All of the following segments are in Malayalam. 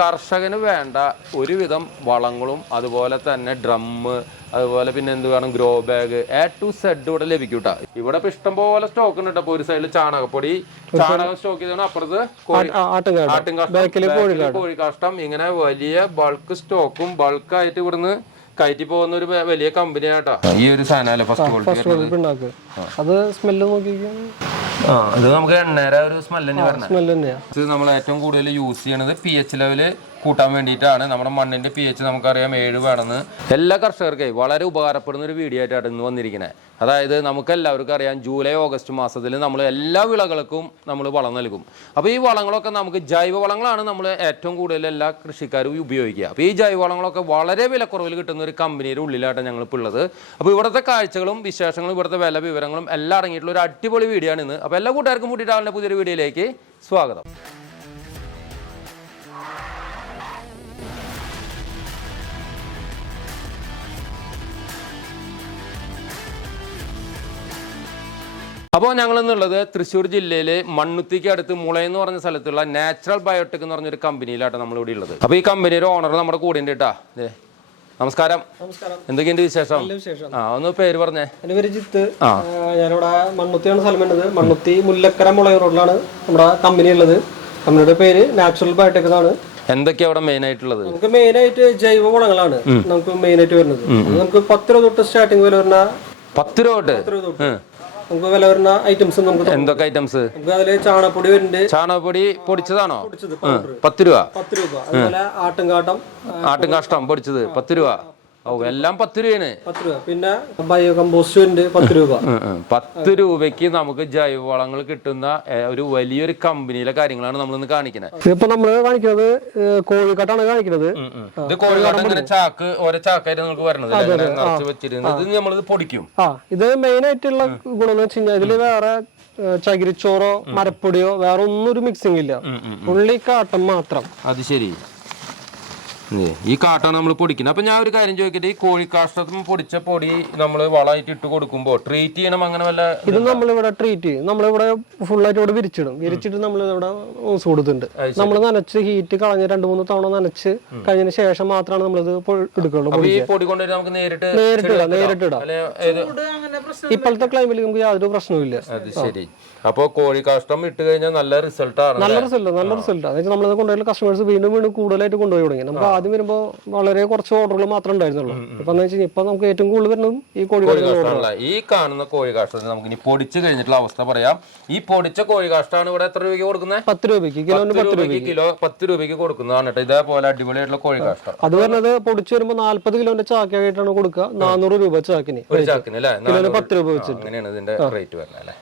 കർഷകന് വേണ്ട ഒരുവിധം വളങ്ങളും അതുപോലെ തന്നെ ഡ്രമ്മ് അതുപോലെ പിന്നെ എന്ത് വേണം grow bag A to Z ഇവിടെ ലഭിക്കും കേട്ടോ ഇവിടെ ഇപ്പൊ ഇഷ്ടംപോലെ സ്റ്റോക്ക് ഉണ്ട് കേട്ടോ ഒരു സൈഡിൽ ചാണകപ്പൊടി. ചാണകം സ്റ്റോക്ക് ചെയ്താണ് അപ്പുറത്ത് കോഴി കാഷ്ടം ഇങ്ങനെ വലിയ ബൾക്ക് സ്റ്റോക്കും ബൾക്കായിട്ട് ഇവിടുന്ന് കയറ്റി പോകുന്ന ഒരു വലിയ കമ്പനിയാട്ടോ ഈ ഒരു സാധനം ഫസ്റ്റ് ക്വാളിറ്റി പിണ്ണാക്ക് അത് സ്മെല്ല് ആ ഇത് നമുക്ക് എണ്ണേര ഒരു സ്മെല്ലിന് വരണം സ്മെല്ല് തന്നെയാ. ഇത് നമ്മൾ ഏറ്റവും കൂടുതൽ യൂസ് ചെയ്യണത് പി എച്ച് ലെവൽ കൂട്ടാൻ വേണ്ടിയിട്ടാണ്. നമ്മുടെ മണ്ണിന്റെ പി എച്ച് നമുക്കറിയാം ഏഴ് വേണമെന്ന്. എല്ലാ കർഷകർക്കും വളരെ ഉപകാരപ്പെടുന്ന ഒരു വീഡിയോ ആയിട്ടാണ് ഇന്ന് വന്നിരിക്കുന്നത് അതായത് നമുക്ക് എല്ലാവർക്കും അറിയാം ജൂലൈ ഓഗസ്റ്റ് മാസത്തിൽ നമ്മൾ എല്ലാ വിളകൾക്കും നമ്മൾ വളം നൽകും. അപ്പോൾ ഈ വളങ്ങളൊക്കെ നമുക്ക് ജൈവ വളങ്ങളാണ് നമ്മൾ ഏറ്റവും കൂടുതൽ എല്ലാ കൃഷിക്കാരും ഉപയോഗിക്കുക. അപ്പോൾ ഈ ജൈവ വളങ്ങളൊക്കെ വളരെ വിലക്കുറവിൽ കിട്ടുന്ന ഒരു കമ്പനിയുടെ ഉള്ളിലായിട്ടാണ് ഞങ്ങൾ ഇപ്പോൾ ഉള്ളത്. അപ്പോൾ ഇവിടുത്തെ കാഴ്ചകളും വിശേഷങ്ങളും ഇവിടുത്തെ വില വിവരങ്ങളും എല്ലാം അടങ്ങിയിട്ടുള്ള ഒരു അടിപൊളി വീഡിയോ ആണ് ഇന്ന്. അപ്പോൾ എല്ലാ കൂട്ടുകാർക്കും കൂട്ടിയിട്ടാണ് പുതിയൊരു വീഡിയോയിലേക്ക് സ്വാഗതം. അപ്പോൾ ഞങ്ങൾ എന്നുള്ളത് തൃശ്ശൂർ ജില്ലയിലെ മണ്ണുത്തിക്ക് അടുത്ത് മുള എന്ന് പറഞ്ഞ സ്ഥലത്തുള്ള നാച്ചുറൽ ബയോടെക് എന്ന് പറഞ്ഞൊരു കമ്പനിയിലാട്ടോ നമ്മൾ ഇവിടെ ഉള്ളത്. അപ്പോൾ ഈ കമ്പനിയുടെ ഓണർ നമ്മുടെ കൂടെ ഉണ്ട് കേട്ടാ. നമസ്കാരം. നമസ്കാരം. എന്തൊക്കെയുണ്ട് വിശേഷം? ആ ഒന്ന് പേര് പറഞ്ഞേ. എന്റെ പേര് ജിത്ത്. ആ, ഞാനിവിടെ മണ്ണുത്തിയാണ് സ്ഥലം വേണ്ടത് മണ്ണുത്തി മുല്ലക്കര മുളയ റോഡിലാണ് നമ്മുടെ കമ്പനി ഉള്ളത്. കമ്പനിയുടെ പേര് നാച്ചുറൽ ബയോടെക് എന്നാണ്. എന്തൊക്കെയാ അവിടെ മെയിൻ ആയിട്ടുള്ളത്? നമുക്ക് മെയിൻ ആയിട്ട് ജൈവ വളങ്ങളാണ് നമുക്ക് മെയിൻ ആയിട്ട് വരുന്നത്. നമുക്ക് പത്ത് രൂപ തൊട്ട് സ്റ്റാർട്ടിങ് വില വരുന്ന പത്ത് രൂപ തൊട്ട്? നമുക്ക് വില വരുന്ന ഐറ്റംസ് നമുക്ക് എന്തൊക്കെ ഐറ്റംസ്? നമുക്ക് അതിൽ ചാണകപ്പൊടി വരുന്നുണ്ട്. ചാണകപ്പൊടി പൊടിച്ചതാണോ? പൊടിച്ചത് പത്ത് രൂപ. പത്ത് രൂപ. അതുപോലെ ആട്ടുംകാട്ടം ആ, ആട്ടും കാഷ്ടം പൊടിച്ചത് പത്ത് രൂപ. ഓ എല്ലാം പത്ത് രൂപയാണ്. പത്ത് രൂപ. പിന്നെ ബയോ കമ്പോസ്റ്റ് പത്ത് രൂപ. പത്ത് രൂപയ്ക്ക് നമുക്ക് ജൈവവളങ്ങൾ കിട്ടുന്ന ഒരു വലിയൊരു കമ്പനിയിലെ കാര്യങ്ങളാണ് നമ്മൾ ഇന്ന് കാണിക്കുന്നത് ഇപ്പൊ നമ്മൾ കാണിക്കുന്നത് കോഴിക്കാട്ടാണ് കാണിക്കുന്നത് ഇത് കോഴിക്കോട് ഇങ്ങനെ ചാക്ക് ഓരോ ചാക്കായിട്ട് നമുക്ക് വരണത് നിറച്ച് വെച്ചിരുന്നത്. ഇത് നമ്മളിത് പൊടിക്കും. ആ ഇത് മെയിൻ ആയിട്ടുള്ള ഗുണം എന്ന് വെച്ച് കഴിഞ്ഞാൽ ഇതിൽ വേറെ ചകിരിച്ചോറോ മരപ്പൊടിയോ വേറെ ഒന്നും ഒരു മിക്സിംഗ് ഇല്ല. ഉള്ളി കാട്ടം മാത്രം. അത് ശരി. ഈ കാട്ടാണ് നമ്മൾ പൊടിക്കുന്നത്. അപ്പൊ ഞാൻ ഒരു കാര്യം ചോദിക്കട്ടെ? ഈ കോഴിക്കാഷ്ടത്തും പൊടിച്ച പൊടി നമ്മൾ വളമായിട്ട് ഇട്ട് കൊടുക്കുമ്പോൾ ട്രീറ്റ് ചെയ്യണം അങ്ങനെ വല്ല ഇത് നമ്മളിവിടെ ട്രീറ്റ് ചെയ്യും. നമ്മളിവിടെ ആയിട്ട് ഇവിടെ വിരിച്ചിടും. വിരിച്ചിട്ട് നമ്മൾ ഇവിടെ ഊസ് കൊടുത്തിട്ടുണ്ട്. നമ്മൾ നനച്ച് ഹീറ്റ് കളഞ്ഞ് രണ്ട് മൂന്ന് തവണ നനച്ച് കഴിഞ്ഞതിന് ശേഷം മാത്രമാണ് നമ്മളിത് എടുക്കുള്ളൂ ഈ പൊടി കൊണ്ടുവരും നമുക്ക് നേരിട്ട് നേരിട്ട് ഇടാം നേരിട്ട് ഇപ്പോഴത്തെ ക്ലൈമിൽ നമുക്ക് യാതൊരു പ്രശ്നവും അത് ശരി. അപ്പൊ കോഴിക്കാഷ്ടം ഇട്ട് കഴിഞ്ഞാൽ നല്ല റിസൾട്ടാണ് ആണ് നല്ല റിസൾട്ട് നല്ല റിസൾട്ടാണ് നമ്മൾ നമ്മളത് കൊണ്ടുപോയി കസ്റ്റമേഴ്സ് വീണ്ടും വീണ്ടും കൂടുതലായിട്ട് കൊണ്ടുപോയി തുടങ്ങി. നമുക്ക് ആദ്യം വരുമ്പോൾ വളരെ കുറച്ച് ഓർഡറുകൾ മാത്രമേ ഉണ്ടായിരുന്നുള്ളൂ. ഇപ്പൊ എന്ന് വെച്ചാൽ ഇപ്പൊ നമുക്ക് ഏറ്റവും കൂടുതൽ വരുന്നതും ഈ കോഴിക്കോട് കോഴിക്കാഷ്ടമുള്ള ഈ കാണുന്ന കോഴിക്കാഷ്ടം നമുക്ക് ഇനി പൊടിച്ച് കഴിഞ്ഞിട്ടുള്ള അവസ്ഥ പറയാം. ഈ പൊടിച്ച കോഴിക്കാഷ്ടമാണ് ഇവിടെ എത്ര രൂപയ്ക്ക് കൊടുക്കുന്നത് പത്ത് രൂപയ്ക്ക് കിലോന് പത്ത് രൂപയ്ക്ക് കിലോ പത്ത് രൂപയ്ക്ക് കൊടുക്കുന്നതാണ് കേട്ടോ. ഇതേപോലെ അടിപൊളിയായിട്ടുള്ള കോഴിക്കാഷ്ടം. അത് പറഞ്ഞത് പൊടിച്ച് വരുമ്പോൾ നാല്പത് കിലോന്റെ ചാക്കായിട്ടാണ് കൊടുക്കുക. നാനൂറ് രൂപ ചാക്കിന് ഒരു ചാക്കിന് അല്ലേ? കിലോന് പത്ത് രൂപ വെച്ചിട്ട്. അങ്ങനെയാണ് ഇതിന്റെ റേറ്റ് വരുന്നത് അല്ലേ?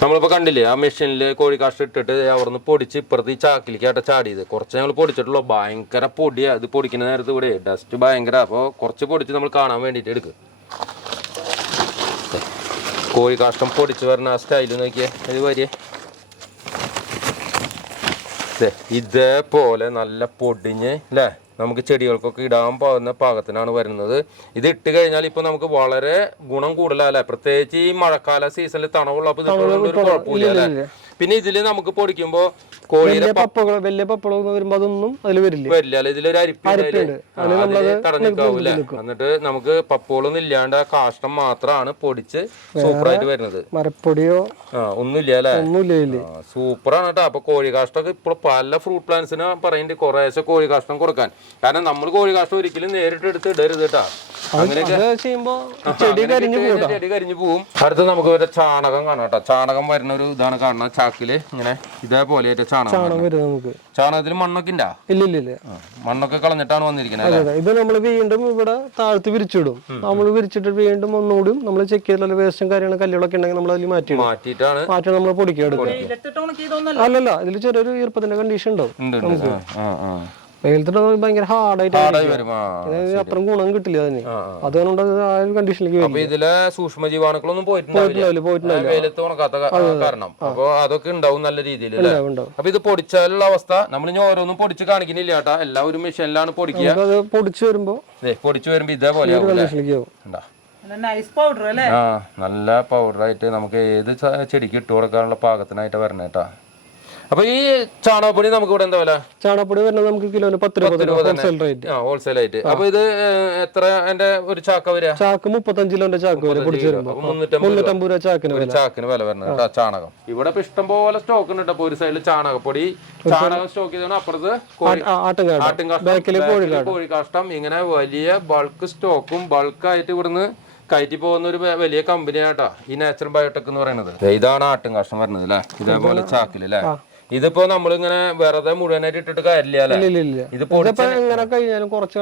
നമ്മളിപ്പോ കണ്ടില്ലേ ആ മെഷീനിൽ കോഴി കാഷ്ടം ഇട്ടിട്ട് അവിടുന്ന് പൊടിച്ച് ഇപ്പുറത്ത് ഈ ചാക്കിലേക്കായിട്ട് ചാടിയത്. കുറച്ച് ഞങ്ങൾ പൊടിച്ചിട്ടുള്ളൂ. ഭയങ്കര പൊടിയാ. ഇത് പൊടിക്കുന്ന നേരത്ത് ഇവിടെ ഡസ്റ്റ് ഭയങ്കര. അപ്പോൾ കുറച്ച് പൊടിച്ച് നമ്മൾ കാണാൻ വേണ്ടിയിട്ട് എടുക്കുക കോഴിക്കാഷ്ടം പൊടിച്ച് വരുന്ന ആ സ്റ്റൈൽ നോക്കിയേ. ഇത് വരിയേ. ഇതേപോലെ നല്ല പൊടിഞ്ഞ് അല്ലേ നമുക്ക് ചെടികൾക്കൊക്കെ ഇടാൻ പോകുന്ന പാകത്തിനാണ് വരുന്നത്. ഇത് ഇട്ട് കഴിഞ്ഞാൽ ഇപ്പൊ നമുക്ക് വളരെ ഗുണം കൂടുതലല്ലേ? പ്രത്യേകിച്ച് ഈ മഴക്കാല സീസണിൽ തണവുള്ളപ്പോൾ കുഴപ്പമില്ല അല്ലേ? പിന്നെ ഇതിൽ നമുക്ക് പൊടിക്കുമ്പോ കോഴിയുടെ വലിയ പപ്പകൾ വലിയ പപ്പകൾ വരുമ്പോ അതൊന്നും അതിൽ വരില്ല. വരില്ല. അല്ലെ ഇതിലൊരു അരിപ്പി അരിപ്പയുണ്ട്. തടഞ്ഞിക്കാവൂല. എന്നിട്ട് നമുക്ക് പപ്പകളൊന്നും ഇല്ലാണ്ട് ആ കാഷ്ടം മാത്രമാണ് പൊടിച്ച് സൂപ്പറായിട്ട് വരുന്നത്. മരപ്പൊടിയോ ആ ഒന്നുമില്ല അല്ലെ? ഒന്നുമില്ല സൂപ്പറാണ് കേട്ടോ. അപ്പൊ കോഴി കാഷ്ടമൊക്കെ ഇപ്പോൾ പല ഫ്രൂട്ട് പ്ലാന്റ്സിന് പറയുന്നുണ്ട് കുറേശ്ശെ കോഴി കാഷ്ടം കൊടുക്കാൻ. കാരണം നമ്മൾ കോഴി കാഷ്ടം ഒരിക്കലും നേരിട്ട് എടുത്ത് ഇടരുത് കേട്ടാ. അങ്ങനെയൊക്കെ ചെടി കരിഞ്ഞു പോകും അടുത്ത് നമുക്ക് ഒരു ചാണകം കാണാം കേട്ടോ. ചാണകം വരുന്ന ഒരു ഇതാണ് കാണുന്നത്. ചാക്കിൽ ഇങ്ങനെ ഇതേപോലെ ചാണകം വരും നമുക്ക്. ചാണകത്തിൽ മണ്ണൊക്കെ ഇല്ല ഇല്ല ഇല്ല. മണ്ണൊക്കെ കളഞ്ഞിട്ടാണ് വന്നിരിക്കുന്നത് അല്ലേ? അതെ ഇത് നമ്മൾ വീണ്ടും ഇവിടെ താഴ്ത്ത് വിരിച്ചിടും. നമ്മൾ വിരിച്ചിട്ട് വീണ്ടും ഒന്നുകൂടി നമ്മൾ ചെക്ക് ചെയ്തിട്ടുള്ള വേസ്റ്റും കാര്യങ്ങളും കല്ലുകളൊക്കെ ഉണ്ടെങ്കിൽ നമ്മൾ അതിൽ മാറ്റി മാറ്റിയിട്ടാണ് മാറ്റി നമ്മൾ പൊടിക്കുക എടുക്കുക അല്ലല്ല ഇതിൽ ചെറിയൊരു ഈർപ്പത്തിന്റെ കണ്ടീഷൻ ഉണ്ടാവും ഉണ്ട് ഉണ്ട്. ആ, ആ, ആ. വെയിലത്തിട്ട് ഭയങ്കര ഹാർഡായിട്ട് അത്രയും ഗുണം കിട്ടില്ല അതിന്. ആ, അതുകൊണ്ട് അത് ആ ഒരു കണ്ടീഷനിലേക്ക് വരും അപ്പൊ ഇതിലെ സൂക്ഷ്മ ജീവാണുക്കളൊന്നും പോയിട്ടുണ്ടാവില്ല. പോയിട്ടില്ല പോയിട്ടില്ല വെയിലത്ത് ഉണക്കാത്ത കാരണം. അപ്പൊ അതൊക്കെ ഉണ്ടാവും നല്ല രീതിയിൽ അല്ലേ? അപ്പൊ ഇത് പൊടിച്ചാലുള്ള അവസ്ഥ നമ്മൾ ഇനി ഓരോന്നും പൊടിച്ച് കാണിക്കുന്നില്ല കേട്ടാ. എല്ലാം ഒരു മെഷീനിലാണ് പൊടിക്കുക. അത് പൊടിച്ചു വരുമ്പോ ദേ, പൊടിച്ച് വരുമ്പോ ഇതേപോലെ നല്ല പൗഡർ അല്ലേ? ആ നല്ല പൗഡറായിട്ട് നമുക്ക് ഏത് ചെടിക്ക് ഇട്ട് കൊടുക്കാനുള്ള പാകത്തിനായിട്ട് വരണേ കേട്ടാ. അപ്പൊ ഈ ചാണകപ്പൊടി നമുക്ക് ഇവിടെ എന്താ വില? ചാണകപ്പൊടി വരുന്നത് നമുക്ക് കിലോന് പത്ത് രൂപ റേറ്റ് ആ ഹോൾസെയിൽ ആയിട്ട് അപ്പൊ ഇത് എത്ര എന്റെ ഒരു ചാക്ക വരിക? ചാക്ക് മുപ്പത്തഞ്ച് കിലോന്റെ ചാക്ക് വരെ പൊടിച്ചു വരുമ്പോ. മുന്നൂറ്റമ്പത് രൂപ. ചാക്കിന് ചാക്കിന് വില വരുന്നത് ചാണകം. ഇവിടെ ഇപ്പൊ ഇഷ്ടം പോലെ സ്റ്റോക്ക് ഉണ്ട് കേട്ടോ ഒരു സൈഡിൽ ചാണകപ്പൊടി. ചാണകം സ്റ്റോക്ക് ചെയ്താണ് അപ്പുറത്ത് കോഴിക്കാഷ്ടം ഇങ്ങനെ വലിയ ബൾക്ക് സ്റ്റോക്കും ബൾക്കായിട്ട് ഇവിടുന്ന് കയറ്റി പോകുന്ന ഒരു വലിയ കമ്പനിയാട്ടാ ഈ നാച്ചുറൽ ബയോടെക് എന്ന് പറയുന്നത്. ഇതാണ് ആട്ടും കഷ്ടം വരുന്നത് അല്ലേ ഇതേപോലെ ചാക്കിൽ അല്ലേ ഇതിപ്പോ നമ്മളിങ്ങനെ വെറുതെ മുഴുവനായിട്ട് ഇട്ടിട്ട് കാര്യമില്ല അല്ലേ? ഇല്ല ഇല്ല ഇത് എങ്ങനെ കഴിഞ്ഞാലും കുറച്ച്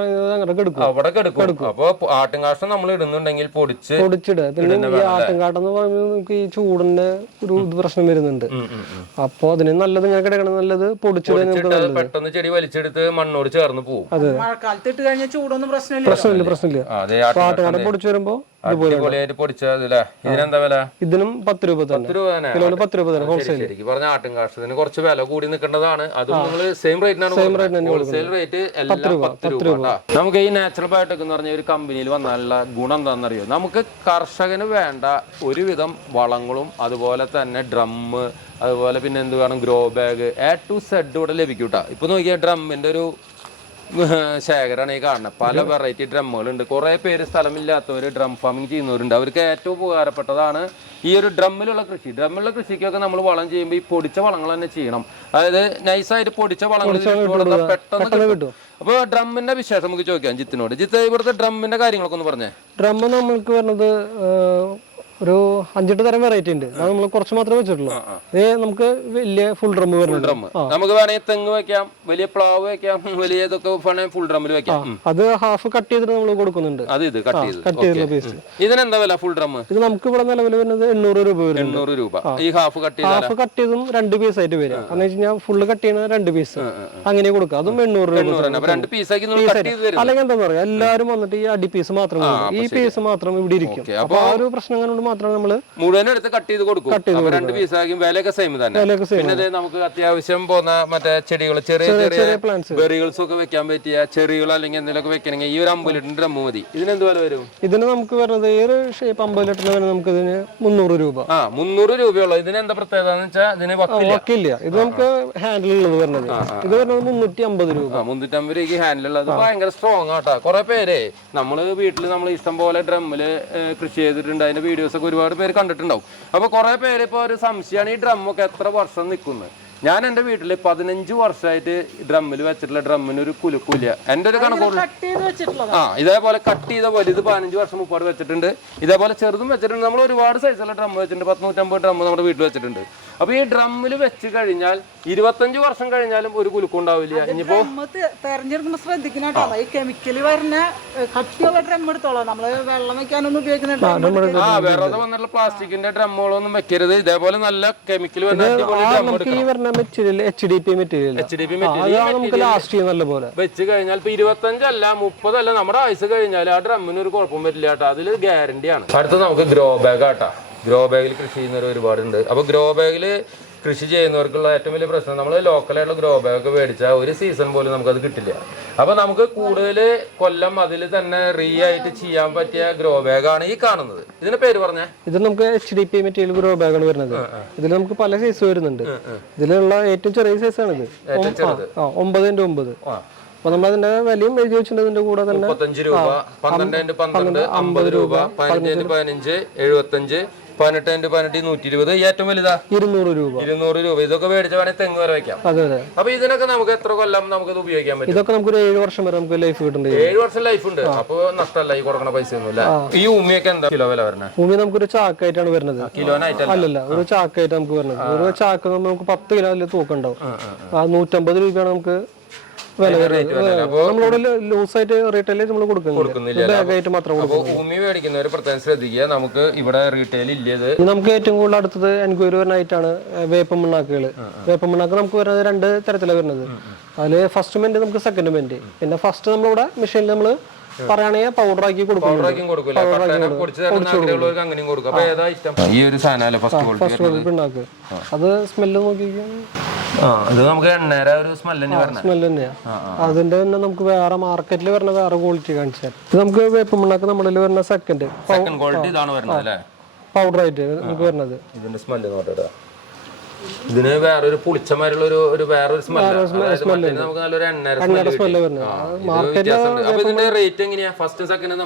അവിടെ കിടക്കും. അപ്പൊ ആട്ടിൻകാഷ്ടം നമ്മൾ ഇടുന്നുണ്ടെങ്കിൽ പൊടിച്ച് പൊടിച്ചിടുക. പിന്നെ ഈ ആട്ടുംകാട്ടെന്ന് പറയുമ്പോൾ നമുക്ക് ഈ ചൂടിന്റെ ഒരു ഇത് പ്രശ്നം വരുന്നുണ്ട്. അപ്പൊ അതിന് നല്ലത് ഇങ്ങനെ കിടക്കണം. നല്ലത് പൊടിച്ചിട്ട് പെട്ടെന്ന് ചെടി വലിച്ചെടുത്ത് മണ്ണോട് ചേർന്ന് പോകും മഴക്കാലത്ത് ഇട്ട് കഴിഞ്ഞാൽ ചൂടൊന്നും പ്രശ്നമില്ല. പ്രശ്നമില്ല പ്രശ്നമില്ല. അപ്പൊ ആട്ടുകാട പൊടിച്ചു വരുമ്പോ അടിപൊളിയായിട്ട് പൊടിച്ചത് അല്ലേ ഇതിനെന്താ വില? ഇതിനും പത്ത് രൂപ തന്നെ. പത്ത് രൂപ കിലോന് പത്ത് രൂപ ഹോൾസെയിൽ ശരിക്ക്. പറഞ്ഞ ആട്ടും കാഷ്ടത്തിന് കുറച്ച് വില കൂടി നിൽക്കേണ്ടതാണ്. അതും നിങ്ങൾ സെയിം റേറ്റിനാണ് ഹോൾസെയിൽ റേറ്റ് എല്ലാം പത്ത് രൂപ. നമുക്ക് ഈ നാച്ചുറൽ ബയോടെക് എന്ന് പറഞ്ഞ ഒരു കമ്പനിയിൽ വന്നാലുള്ള ഗുണം എന്താണെന്നറിയോ? നമുക്ക് കർഷകന് വേണ്ട ഒരുവിധം വളങ്ങളും അതുപോലെ തന്നെ ഡ്രമ്മ് അതുപോലെ പിന്നെ എന്ത് വേണം? Grow bag A to Z ഇവിടെ ലഭിക്കൂട്ടാ. കേട്ടോ ഇപ്പൊ നോക്കിയാൽ ഡ്രമ്മിന്റെ ഒരു ശേഖരമാണ് ഈ കാണുന്നത് പല വെറൈറ്റി ഡ്രമ്മുകളുണ്ട് കുറേ പേര് സ്ഥലമില്ലാത്തവർ ഡ്രം ഫാമിംഗ് ചെയ്യുന്നവരുണ്ട്. അവർക്ക് ഏറ്റവും ഉപകാരപ്പെട്ടതാണ് ഈ ഒരു ഡ്രമ്മിലുള്ള കൃഷി. ഡ്രമ്മിലുള്ള കൃഷിക്കൊക്കെ നമ്മൾ വളം ചെയ്യുമ്പോൾ ഈ പൊടിച്ച വളങ്ങൾ തന്നെ ചെയ്യണം. അതായത് നൈസായിട്ട് പൊടിച്ച വളങ്ങൾ പെട്ടെന്ന് കിട്ടും. അപ്പോൾ ഡ്രമ്മിന്റെ വിശേഷം നമുക്ക് ചോദിക്കാം ജിത്തിനോട്. ജിത്ത് ഇവിടുത്തെ ഡ്രമ്മിന്റെ കാര്യങ്ങളൊക്കെ ഒന്ന് പറഞ്ഞേ. ഡ്രം നമ്മൾക്ക് ഏഹ്, ഒരു അഞ്ചെട്ട് തരം വെറൈറ്റി ഉണ്ട്. അത് നമ്മൾ കുറച്ച് മാത്രമേ വെച്ചിട്ടുള്ളൂ. ഇത് നമുക്ക് വലിയ ഫുൾ ഡ്രം വരുന്നുണ്ട്. നമുക്ക് വേണമെങ്കിൽ തെങ്ങ് വെക്കാം വലിയ പ്ലാവ് വെക്കാം വലിയ ഇതൊക്കെ വേണമെങ്കിൽ ഫുൾ ഡ്രമ്മിൽ വെക്കാം. അത് ഹാഫ് കട്ട് ചെയ്തിട്ട് നമ്മൾ കൊടുക്കുന്നുണ്ട്. അത് ഇത് കട്ട് ചെയ്ത്. കട്ട് ചെയ്തിട്ടുള്ള പീസ് ഇതിനെന്താ വില ഫുൾ ഡ്രം ഇത് നമുക്ക് ഇവിടെ നിലവിൽ വരുന്നത് എണ്ണൂറ് രൂപ വരും എണ്ണൂറ് രൂപ. ഈ ഹാഫ് കട്ട് ഹാഫ് കട്ട് ചെയ്തും രണ്ട് പീസ് ആയിട്ട് വരും എന്ന് വെച്ച് കഴിഞ്ഞാൽ ഫുള്ള് കട്ട് ചെയ്യുന്നത് രണ്ട് പീസ് അങ്ങനെ കൊടുക്കുക. അതും എണ്ണൂറ് രൂപ അല്ലെങ്കിൽ എന്താ പറയാ എല്ലാവരും വന്നിട്ട് ഈ അടി പീസ് മാത്രം ഈ പീസ് മാത്രം ഇവിടെ ഇരിക്കും. അപ്പൊ ആ ഒരു പ്രശ്നം കൊണ്ട് മാത്രം നമ്മൾ മുഴുവൻ എടുത്ത് കട്ട് ചെയ്ത് കൊടുക്കും. അപ്പൊ രണ്ട് പീസാക്കി വിലയൊക്കെ സെയിം തന്നെ. വിലയൊക്കെ സെയിം പിന്നെ നമുക്ക് അത്യാവശ്യം പോകുന്ന മറ്റേ ചെടികൾ ചെറിയ ചെറിയ ബെറികൾസ് ഒക്കെ വെക്കാൻ പറ്റിയ ചെറികൾ അല്ലെങ്കിൽ എന്തെങ്കിലുമൊക്കെ വെക്കണമെങ്കിൽ ഈ ഒരു അമ്പത് ലിറ്ററിന്റെ ഡ്രം മതി. ഇതിനെന്ത് വില വരും? ഇതിന് നമുക്ക് വരുന്നത് ഈ ഒരു ഷേപ്പ് അമ്പത് ലിറ്ററിന് വരുന്നത് നമുക്ക് ഇതിന് മുന്നൂറ് രൂപ. ആ മുന്നൂറ് രൂപയുള്ള. ഇതിന് എന്താ പ്രത്യേകത എന്ന് വെച്ചാൽ ഇതിന് വക്കില്ല. ഇത് നമുക്ക് ഹാൻഡിൽ ഉള്ളത് വരുന്നത് ഇത് വരുന്നത് മുന്നൂറ്റി അമ്പത് രൂപ. മുന്നൂറ്റി അമ്പത് രൂപയ്ക്ക് ഹാൻഡിൽ ഉള്ളത്. ഭയങ്കര സ്ട്രോങ് ആട്ടാ. കുറെ പേരെ നമ്മൾ വീട്ടിൽ നമ്മൾ ഇഷ്ടം പോലെ ഡ്രമ്മിൽ കൃഷി ചെയ്തിട്ടുണ്ട്. അതിന്റെ വീഡിയോസ് ഒക്കെ ഒരുപാട് പേര് കണ്ടിട്ടുണ്ടാവും. അപ്പൊ കുറെ പേര് ഇപ്പൊ ഒരു സംശയമാണ് ഈ ഡ്രമ്മൊക്കെ എത്ര വർഷം നിൽക്കുന്നത് ഞാൻ എന്റെ വീട്ടിൽ പതിനഞ്ച് വർഷമായിട്ട് ഡ്രമ്മിൽ വെച്ചിട്ടുള്ള ഡ്രമ്മിന് ഒരു കുലുക്കൂല എന്റെ ഒരു വെച്ചിട്ടുള്ളത്? ആ ഇതേപോലെ കട്ട് ചെയ്ത വലുത് പതിനഞ്ച് വർഷം മുപ്പാട് വെച്ചിട്ടുണ്ട്. ഇതേപോലെ ചെറുതും വെച്ചിട്ടുണ്ട്. നമ്മൾ ഒരുപാട് സൈസുള്ള ഡ്രം വെച്ചിട്ടുണ്ട്. പത്ത് നൂറ്റമ്പത് ഡ്രം നമ്മുടെ വീട്ടിൽ വെച്ചിട്ടുണ്ട്. അപ്പൊ ഈ ഡ്രമ്മിൽ വെച്ച് കഴിഞ്ഞാൽ ഇരുപത്തഞ്ച് വർഷം കഴിഞ്ഞാലും ഒരു കുലുക്കം ഉണ്ടാവില്ല. ഇനിയിപ്പോ തെരഞ്ഞെടുക്കുമ്പോ തെരഞ്ഞെടുക്കുമ്പോൾ ശ്രദ്ധിക്കണം കേട്ടോ. ഈ കെമിക്കൽ വരുന്ന കട്ടിയുള്ള ഡ്രം എടുത്തോളാം. നമ്മൾ വെള്ളം വെക്കാനൊന്നും ഉപയോഗിക്കുന്നുണ്ട് ആ വെറുതെ വന്നിട്ടുള്ള പ്ലാസ്റ്റിക്കിന്റെ ഡ്രമ്മുകളൊന്നും വെക്കരുത്. ഇതേപോലെ നല്ല കെമിക്കൽ വെച്ച് കഴിഞ്ഞാൽ ഇപ്പൊ ഇരുപത്തഞ്ചല്ല മുപ്പതല്ല നമ്മുടെ ആയുസ് കഴിഞ്ഞാൽ ആ ഡ്രമ്മിന് ഒരു കുഴപ്പം വരില്ല കേട്ടോ. അതിൽ ഗ്യാരണ്ടിയാണ് അടുത്ത നമുക്ക് ഗ്രോ ബാഗ് ആട്ടാ ഗ്രോ ബാഗിൽ കൃഷി ചെയ്യുന്നവർ ഒരുപാടുണ്ട്. അപ്പോൾ ഗ്രോ ബാഗിൽ കൃഷി ചെയ്യുന്നവർക്കുള്ള ഏറ്റവും വലിയ പ്രശ്നം നമ്മൾ ലോക്കലായിട്ടുള്ള ഗ്രോ ബാഗ് ഒക്കെ മേടിച്ചാൽ ഒരു സീസൺ പോലും നമുക്കത് കിട്ടില്ല. അപ്പോൾ നമുക്ക് കൂടുതൽ കൊല്ലം അതിൽ തന്നെ റീ ആയിട്ട് ചെയ്യാൻ പറ്റിയ ഗ്രോ ബാഗാണ് ഈ കാണുന്നത്. ഇതിന്റെ പേര് പറഞ്ഞേ? ഇത് നമുക്ക് H D P material grow ബാഗാണ് വരുന്നത്. ഇതിൽ നമുക്ക് പല സൈസ് വരുന്നുണ്ട്. ഇതിലുള്ള ഏറ്റവും ചെറിയ സൈസ് ആണ് ഇത് ഒമ്പതിന്റെ ഒമ്പത് അപ്പൊ നമ്മൾ അതിന്റെ വിലയും എഴുതി വെച്ചിട്ടുണ്ട് ഇതിന്റെ കൂടെ തന്നെ രൂപ പന്ത്രണ്ട് പന്ത്രണ്ട് അമ്പത് രൂപ പതിനഞ്ച് പതിനഞ്ച് എഴുപത്തഞ്ച് പതിനെട്ട് പതിനെട്ട് നൂറ്റി ഇരുപത് ഏറ്റവും വലുതാ? ഇരുന്നൂറ് രൂപ. ഇരുന്നൂറ് രൂപ. ഇതൊക്കെ മേടിച്ച വേണമെങ്കിൽ തെങ്ങ് വരെ വെക്കാം. അതെ അതെ. അപ്പൊ ഇതിനൊക്കെ നമുക്ക് എത്ര കൊല്ലം നമുക്ക് ഇത് ഉപയോഗിക്കാൻ പറ്റും? ഇതൊക്കെ നമുക്ക് ഒരു ഏഴ് വർഷം വരെ നമുക്ക് ലൈഫ് കിട്ടുന്നുണ്ട് ഏഴ് വർഷം ലൈഫ് ഉണ്ട്. അപ്പൊ നഷ്ടമല്ല ഈ കൊടുക്കണ പൈസ ഒന്നുമില്ല ഈ ഉമ്മിയൊക്കെ എന്താ കിലോ വില വരണേ? ഭൂമി നമുക്കൊരു ചാക്കായിട്ടാണ് വരുന്നത്. കിലോനായിട്ടല്ല അല്ലല്ല ഒരു ചാക്കായിട്ട് നമുക്ക് വരുന്നത്. ഒരു ചാക്ക് നമുക്ക് പത്ത് കിലോ അതിൽ തൂക്കുണ്ടാവും ആ നൂറ്റമ്പത് രൂപയാണ് നമുക്ക് വരുന്നത് ലൂസായിട്ട് റീറ്റെയിൽ നമ്മൾ കൊടുക്കുന്നില്ല. മാത്രം ഉമ്മി മേടിക്കുന്നവർ പ്രത്യേകം ശ്രദ്ധിക്കുക. നമുക്ക് ഇവിടെ റീറ്റെയിൽ ഇല്ലത് നമുക്ക് ഏറ്റവും കൂടുതൽ അടുത്തത് എൻക്വയറി വരുന്ന ഐറ്റാണ് വേപ്പം മണ്ണാക്കുകൾ വേപ്പം മണ്ണാക്ക് നമുക്ക് വരുന്നത് രണ്ട് തരത്തിലാണ് വരുന്നത്. അതിൽ ഫസ്റ്റ് മെന്റ് നമുക്ക് സെക്കൻഡ് മെന്റ് പിന്നെ ഫസ്റ്റ് നമ്മളിവിടെ മെഷീനിൽ നമ്മൾ പറയുകയാണെങ്കിൽ പൗഡർ ആക്കി കൊടുക്കും. ഈ ഒരു ഫസ്റ്റ് അത് സ്മെല്ല് നോക്കി ആ ഇത് നമുക്ക് എണ്ണേര ഒരു സ്മെല്ല് തന്നെ വരണേ. സ്മെല്ല് തന്നെയാ. അതിന്റെ തന്നെ നമുക്ക് വേറെ മാർക്കറ്റിൽ വരുന്ന വേറെ ക്വാളിറ്റി കാണിച്ചാൽ ഇത് നമുക്ക് വേപ്പ് പിണ്ണാക്ക് നമ്മളിൽ വരുന്ന സെക്കൻഡ് സെക്കൻഡ് ക്വാളിറ്റി ഇതാണ് വരുന്നത് അല്ലേ? പൗഡർ ആയിട്ട് നമുക്ക് വരുന്നത് ഇതിന്റെ സ്മെല്ല് നോക്കട്ടെ ഇതിന് വേറൊരു പുളിച്ചമാരുള്ള ഒരു ഒരു വേറൊരു സ്മെല്ല് നമുക്ക് നല്ലൊരു എണ്ണ സ്മെല്ല് അപ്പൊ ഇതിന്റെ റേറ്റ് എങ്ങനെയാ? ഫസ്റ്റ് സെക്കൻഡ്